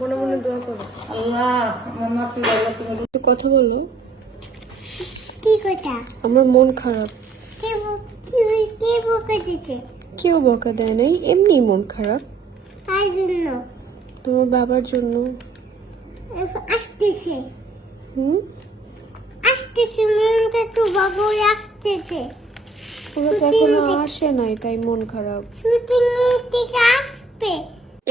মনে মনে দোয়া করো। আল্লাহ আমার নাতি আল্লাহ তুমি একটু কথা বলো। কি কথা? আমার মন খারাপ। কে বকা দিচ্ছে? কেউ বকা দেয় নাই, এমনি মন খারাপ। তার জন্য তোমার বাবার জন্য। আসতেছে হুম, আসতেছে মনটা তো বাবুই আসতেছে। ওরা তো এখনো আসে নাই, তাই মন খারাপ। শুটিং থেকে আসবে।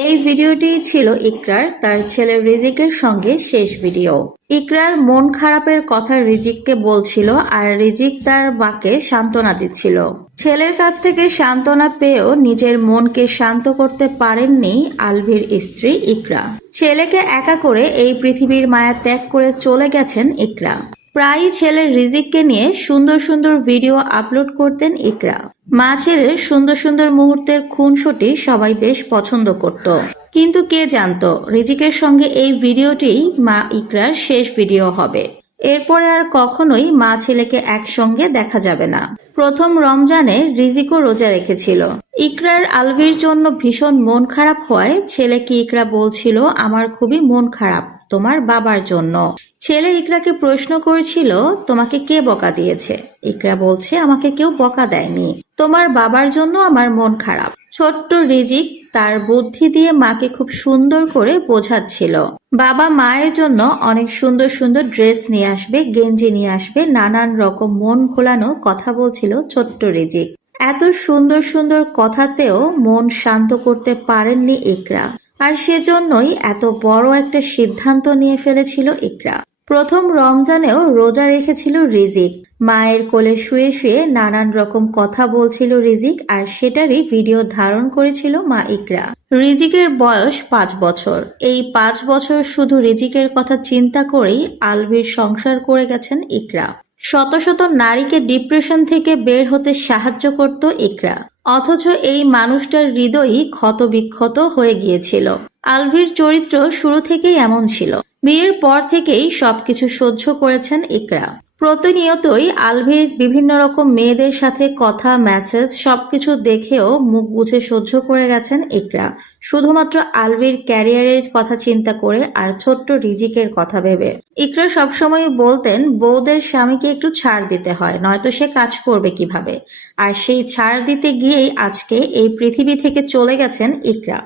এই ভিডিওটি ছিল ইকরার তার ছেলে রিজিকের সঙ্গে শেষ ভিডিও। ইকরার মন খারাপের কথা রিজিককে বলছিল আর রিজিক তার মাকে সান্ত্বনা দিচ্ছিল। ছেলের কাছ থেকে সান্ত্বনা পেয়েও নিজের মনকে শান্ত করতে পারেননি আলভির স্ত্রী ইকরা। ছেলেকে একা করে এই পৃথিবীর মায়া ত্যাগ করে চলে গেছেন ইকরা। প্রায়ই ছেলের রিজিককে নিয়ে সুন্দর সুন্দর ভিডিও আপলোড করতেন ইকরা। মা ছেলের সুন্দর সুন্দর মুহূর্তের খুনসুটি সবাই বেশ পছন্দ করত। কিন্তু কে জানতো রিজিকের সঙ্গে এই ভিডিওটি মা ইকরার শেষ ভিডিও হবে। এরপরে আর কখনোই মা ছেলেকে একসঙ্গে দেখা যাবে না। প্রথম রমজানে রিজিকও রোজা রেখেছিল। ইকরার আলভির জন্য ভীষণ মন খারাপ হওয়ায় ছেলেকে ইকরা বলছিল, আমার খুবই মন খারাপ তোমার বাবার জন্য। ছেলে ইকরাকে প্রশ্ন করেছিল, তোমাকে কে বকা দিয়েছে? ইকরা বলছে, আমাকে কেউ বকা দেয়নি, তোমার বাবার জন্য আমার মন খারাপ। ছোট্ট রিজিক তার বুদ্ধি দিয়ে মাকে খুব সুন্দর করে বোঝাচ্ছিল। বাবা মায়ের জন্য অনেক সুন্দর সুন্দর ড্রেস নিয়ে আসবে, গেঞ্জি নিয়ে আসবে, নানান রকম মন ভোলানো কথা বলছিল ছোট্ট রিজিক। এত সুন্দর সুন্দর কথাতেও মন শান্ত করতে পারেননি ইকরা, আর সেজন্যই এত বড় একটা সিদ্ধান্ত নিয়ে ফেলেছিল ইকরা। প্রথম রমজানেও রোজা রেখেছিল রিজিক। মায়ের কোলে শুয়ে শুয়ে নানান রকম কথা বলছিল রিজিক, আর সেটারই ভিডিও ধারণ করেছিল মা ইকরা। রিজিকের বয়স 5 বছর। এই 5 বছর শুধু রিজিকের কথা চিন্তা করেই আলভির সংসার করে গেছেন ইকরা। শত শত নারীকে ডিপ্রেশন থেকে বের হতে সাহায্য করত ইকরা, অথচ এই মানুষটার হৃদয়ই ক্ষতবিক্ষত হয়ে গিয়েছিল। আলভির চরিত্র শুরু থেকেই এমন ছিল। বিয়ের পর থেকেই সবকিছু সহ্য করেছেন ইকরা। প্রতিনিয়তই আলভির বিভিন্ন রকম মেয়েদের সাথে কথা, মেসেজ সবকিছু দেখেও মুখ বুঝে সহ্য করে গেছেন ইকরা, শুধুমাত্র আলভির ক্যারিয়ারের কথা চিন্তা করে আর ছোট্ট রিজিকের কথা ভেবে। ইকরা সবসময় বলতেন, বউদের স্বামীকে একটু ছাড় দিতে হয়, নয়তো সে কাজ করবে কিভাবে। আর সেই ছাড় দিতে গিয়েই আজকে এই পৃথিবী থেকে চলে গেছেন ইকরা।